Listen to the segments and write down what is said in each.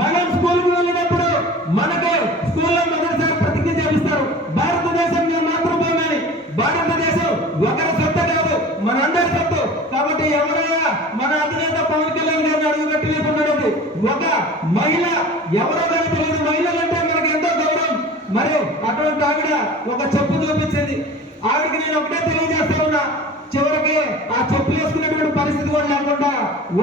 మనం స్కూల్కి వెళ్ళినప్పుడు మనకి స్కూల్లో మొదటిసారి ప్రతిజ్ఞ చేపిస్తారు, భారతదేశం మన మాతృభూమి అని. భారతదేశం ఒకరి సొత్తు కాదు, మనందరి సొత్తు. కాబట్టి ఎవరైనా మన అధినేత పవన్ కళ్యాణ్ గారిని అడుగుపెట్టలేకున్నది ఒక మహిళ, ఎవరో కానీ తెలియదు. మహిళలంటే మనకి ఎంతో గౌరవం. మరి అటువంటి ఆవిడ ఒక చెప్పు చూపించింది. ఆవిడకి నేను ఒకటే తెలియజేస్తా ఉన్నా, చివరికి ఆ చెప్పులు వేసుకునేటువంటి పరిస్థితి కూడా లేకుండా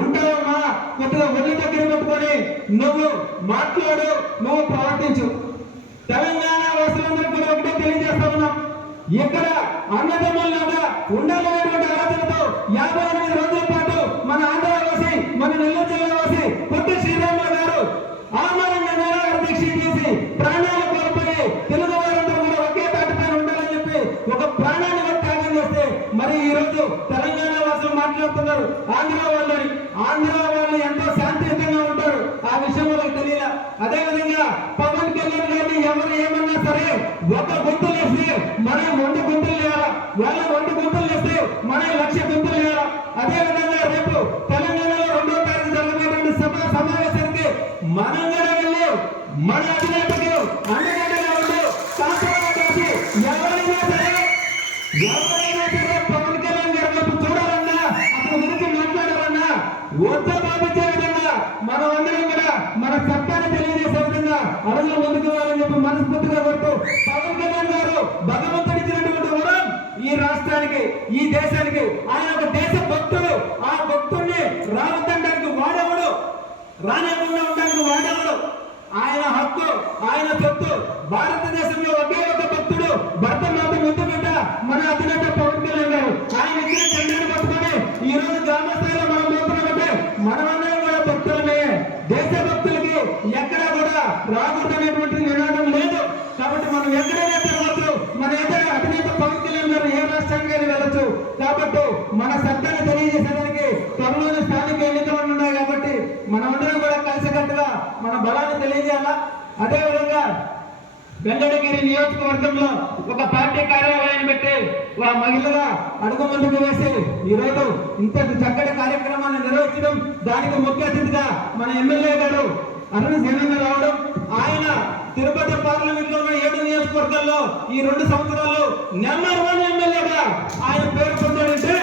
ఉంటావమ్మా, కొద్దిగా ఒళ్ళు దగ్గర పెట్టుకొని నువ్వు మాట్లాడు, నువ్వు ప్రవర్తించు. తెలంగాణ వాసులందరూ కూడా ఒకటే తెలియజేస్తా ఉన్నాం, ఇక్కడ అన్నదమ్ముల్లాగా ఉండాలనేటువంటి ఆలోచనతో 58 రోజుల పాటు మన ఆంధ్రవాసి, మన నెల్లూరు జిల్లా వాసి పొట్టి శ్రీరాములు గారు ఆమరణ నిరాహార దీక్ష చేసి ప్రాణాలు కోల్పోయి తెలుగు వారందరూ కూడా ఒకే తాటిపైన ఉండాలని చెప్పి ఒక ప్రాణాన్ని త్యాగం చేస్తే, మరి ఈ రోజు తెలంగాణ వాసులు మాట్లాడుతున్నారు ఆంధ్ర వాళ్ళని. ఆంధ్ర వాళ్ళు ఎంతో శాంతియుతంగా ఉంటారు, ఆ విషయం వాళ్ళకి తెలియదు. అదే విధంగా పవన్ కళ్యాణ్ గారిని ఎవరు ఏమన్నా సరే ఒక గొంతులు వేస్తే మనం 2 గొంతులు వేయాలా, వాళ్ళ 2 గొంతులు వేస్తే మనం 1,00,000 గొంతులు వేయాలా. అదే విధంగా రేపు తెలంగాణలో 2వ తారీఖు జరగబోయేటువంటి సమావేశానికి మనం కూడా వెళ్ళి మన అధినేతకి అండగా ఉండి కాపాడాలి. ఎవరైనా సరే పవన్ కళ్యాణ్ గారి వైపు చూడాలన్నా, అతని గురించి మాట్లాడాలన్నా ఉద్యమించే విధంగా మనం అందరం కూడా మన చట్టాన్ని తెలియజేసే విధంగా అడుగులు ముందుకు వెళ్ళాలని చెప్పి మనస్ఫూర్తిగా కొడుతూ, పవన్ కళ్యాణ్ గారు భగవంతుడు ఇచ్చినటువంటి వరం ఈ రాష్ట్రానికి, ఈ దేశానికి. ఆయన ఒక దేశ భక్తుడు. ఆ భక్తుడిని రావద్దడానికి వాడేవాడు, రానివ్వకుండా ఉండడానికి వాడేవాడు. ఆయన హక్కు, ఆయన సొత్తు. భారతదేశంలో ఒకే ఒక భక్తుడు, భర్త మాత ముద్దు బిడ్డ మన అధినేత పవన్ కళ్యాణ్ గారు. ఆయన ఇచ్చిన చెండాన్ని పట్టుకొని ఈ రోజు గ్రామ స్థాయిలో మనం పోతున్నామంటే మనమందరం కూడా భక్తులమే. దేశ భక్తులకి ఎక్కడా కూడా రాకూడదనేటువంటి నినాదం లేదు. కాబట్టి మనం ఎక్కడైనా తిరగచ్చు, మన ఎదురు అధినేత పవన్ కళ్యాణ్ గారు ఏ రాష్ట్రానికి వెళ్ళచ్చు. కాబట్టి మన సత్తాన్ని తెలియజేసేదానికి త్వరలోనే స్థానిక ఎన్నికలు ఉన్నాయి. కాబట్టి మనమందరం కూడా కలిసికట్టుగా మన బలాన్ని తెలియజేయాలా. అదేవిధంగా వెంకటగిరి నియోజకవర్గంలో ఒక పార్టీ కార్యాలయాన్ని పెట్టి ఆ మహిళగా అడుగు ముందుకు వేసి ఈరోజు ఇంత చక్కటి కార్యక్రమాన్ని నిర్వహించడం, దానికి ముఖ్య అతిథిగా మన ఎమ్మెల్యే గారు అరుణ్ జగన్ రావడం, ఆయన తిరుపతి పార్లమెంట్ లో 7 నియోజకవర్గాల్లో ఈ 2 సంవత్సరాల్లో నంబర్ 1 ఎమ్మెల్యేగా ఆయన పేరు పొందాడంటే